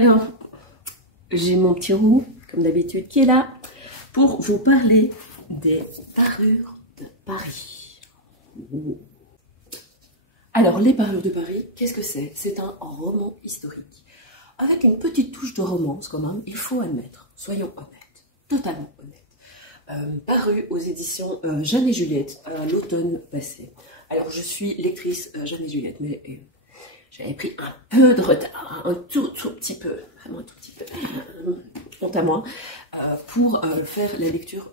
Alors, j'ai mon petit roux, comme d'habitude, qui est là pour vous parler des parures de Paris. Alors, les parures de Paris, qu'est-ce que c'est? C'est un roman historique, avec une petite touche de romance quand même, il faut admettre, soyons honnêtes, totalement honnêtes. Paru aux éditions Jeanne et Juliette l'automne passé. Alors, je suis lectrice Jeanne et Juliette, mais j'avais pris un peu de retard, un tout petit peu, vraiment un tout petit peu, honte à moi, pour faire la lecture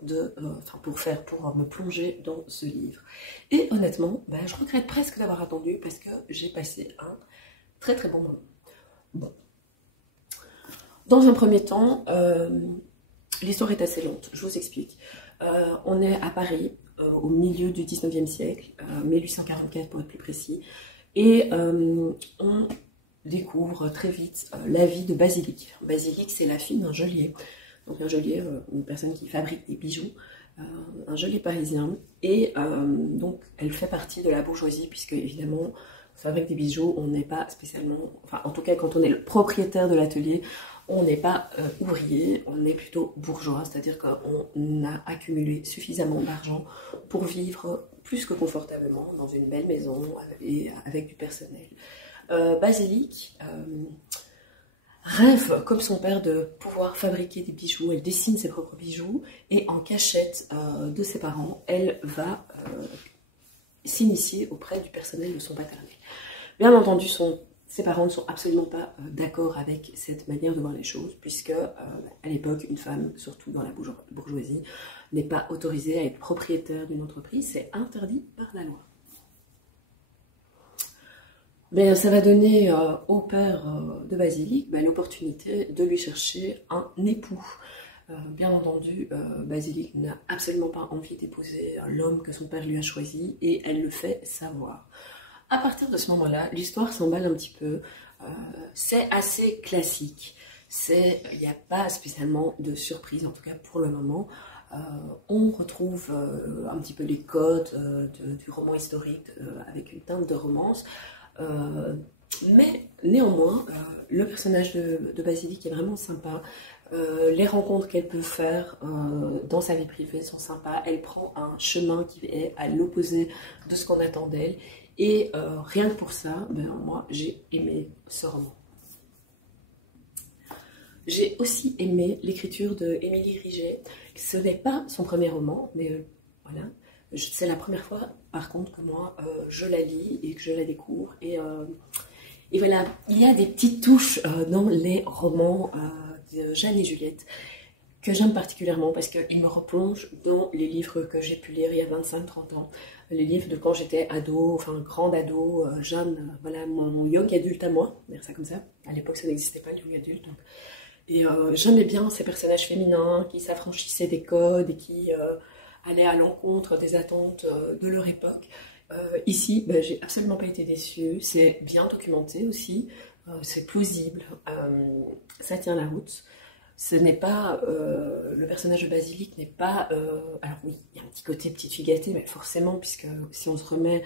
pour me plonger dans ce livre. Et honnêtement, je regrette presque d'avoir attendu parce que j'ai passé un très bon moment. Bon. Dans un premier temps, l'histoire est assez lente, je vous explique. On est à Paris, au milieu du 19e siècle, 1844 pour être plus précis, et on découvre très vite la vie de Basilique. Basilique, c'est la fille d'un geôlier. Donc un geôlier, une personne qui fabrique des bijoux, un geôlier parisien. Et donc elle fait partie de la bourgeoisie, puisque évidemment, on fabrique des bijoux, on n'est pas spécialement... Enfin, en tout cas, quand on est le propriétaire de l'atelier, on n'est pas ouvrier, on est plutôt bourgeois, c'est-à-dire qu'on a accumulé suffisamment d'argent pour vivre plus que confortablement dans une belle maison et avec du personnel. Basilique rêve, comme son père, de pouvoir fabriquer des bijoux. Elle dessine ses propres bijoux et en cachette de ses parents, elle va s'initier auprès du personnel de son paternel. Bien entendu, ses parents ne sont absolument pas d'accord avec cette manière de voir les choses, puisque à l'époque, une femme, surtout dans la bourgeoisie, n'est pas autorisée à être propriétaire d'une entreprise, c'est interdit par la loi. Mais ça va donner au père de Basilique l'opportunité de lui chercher un époux. Bien entendu, Basilique n'a absolument pas envie d'épouser l'homme que son père lui a choisi, et elle le fait savoir. À partir de ce moment-là, l'histoire s'emballe un petit peu. C'est assez classique. Il n'y a pas spécialement de surprise, en tout cas pour le moment. On retrouve un petit peu les codes du roman historique avec une teinte de romance. Mais néanmoins, le personnage de Basilique est vraiment sympa. Les rencontres qu'elle peut faire dans sa vie privée sont sympas. Elle prend un chemin qui est à l'opposé de ce qu'on attend d'elle. Et rien que pour ça, moi j'ai aimé ce roman. J'ai aussi aimé l'écriture de Émilie Riget. Ce n'est pas son premier roman, mais voilà. C'est la première fois, par contre, que moi je la lis et que je la découvre. Et voilà, il y a des petites touches dans les romans de Jeanne et Juliette que j'aime particulièrement parce qu'ils me replongent dans les livres que j'ai pu lire il y a 25-30 ans. Les livres de quand j'étais ado, enfin grande ado, jeune, voilà, mon young adulte à moi, on va dire ça comme ça. À l'époque, ça n'existait pas, le young adulte. Donc. Et j'aimais bien ces personnages féminins qui s'affranchissaient des codes et qui allaient à l'encontre des attentes de leur époque. Ici, j'ai absolument pas été déçue. C'est bien documenté aussi, c'est plausible, ça tient la route. Ce n'est pas, le personnage de Basilique n'est pas, alors oui, il y a un petit côté petite fille gâtée, mais forcément, puisque si on se remet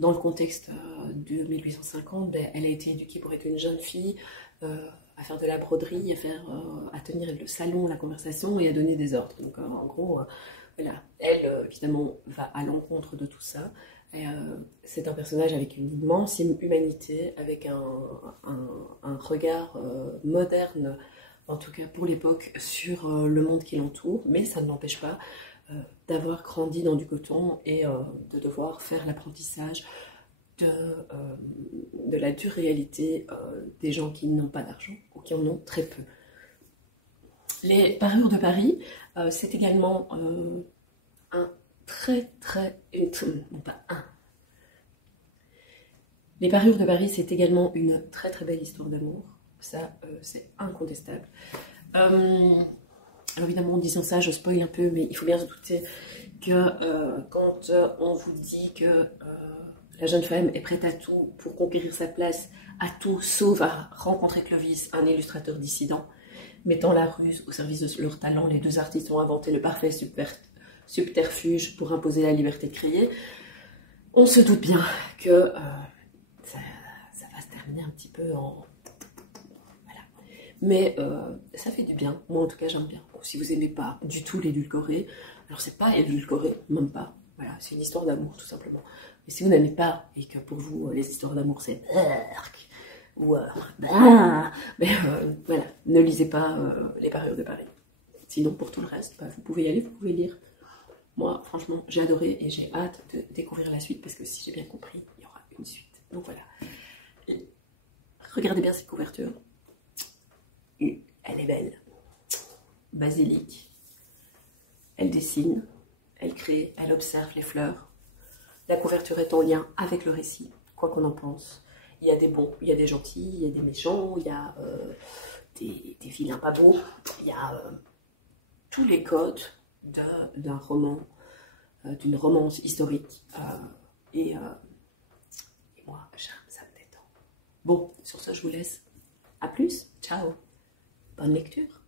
dans le contexte de 1850, elle a été éduquée pour être une jeune fille, à faire de la broderie, à tenir le salon, la conversation et à donner des ordres. Donc en gros, voilà, elle évidemment va à l'encontre de tout ça. C'est un personnage avec une immense humanité, avec un regard moderne, en tout cas pour l'époque, sur le monde qui l'entoure, mais ça ne l'empêche pas d'avoir grandi dans du coton et de devoir faire l'apprentissage de la dure réalité des gens qui n'ont pas d'argent ou qui en ont très peu. Les parures de Paris, c'est également Les parures de Paris, c'est également une très belle histoire d'amour. Ça, c'est incontestable. Alors évidemment, en disant ça, je spoil un peu, mais il faut bien se douter que quand on vous dit que la jeune femme est prête à tout pour conquérir sa place, à tout sauf à rencontrer Clovis, un illustrateur dissident, mettant la ruse au service de leur talent, les deux artistes ont inventé le parfait subterfuge pour imposer la liberté de créer. On se doute bien que ça va se terminer un petit peu en... Voilà. mais ça fait du bien. Moi en tout cas j'aime bien. Bon, si vous n'aimez pas du tout l'édulcoré, alors c'est pas édulcoré, même pas. Voilà, c'est une histoire d'amour tout simplement. Mais si vous n'aimez pas et que pour vous les histoires d'amour c'est ou mais voilà, ne lisez pas Les Parures de Paris. Sinon pour tout le reste, bah, vous pouvez y aller, vous pouvez lire. Moi franchement j'ai adoré et j'ai hâte de découvrir la suite parce que si j'ai bien compris, il y aura une suite. Donc voilà. Et regardez bien cette couverture. Elle est belle. Basilic. Elle dessine, elle crée, elle observe les fleurs. La couverture est en lien avec le récit, quoi qu'on en pense. Il y a des bons, il y a des gentils, il y a des méchants, il y a des vilains pas beaux. Il y a tous les codes d'un roman, d'une romance historique. Et moi, j'aime, ça me détend. Bon, sur ce, je vous laisse. À plus, ciao. Bonne lecture.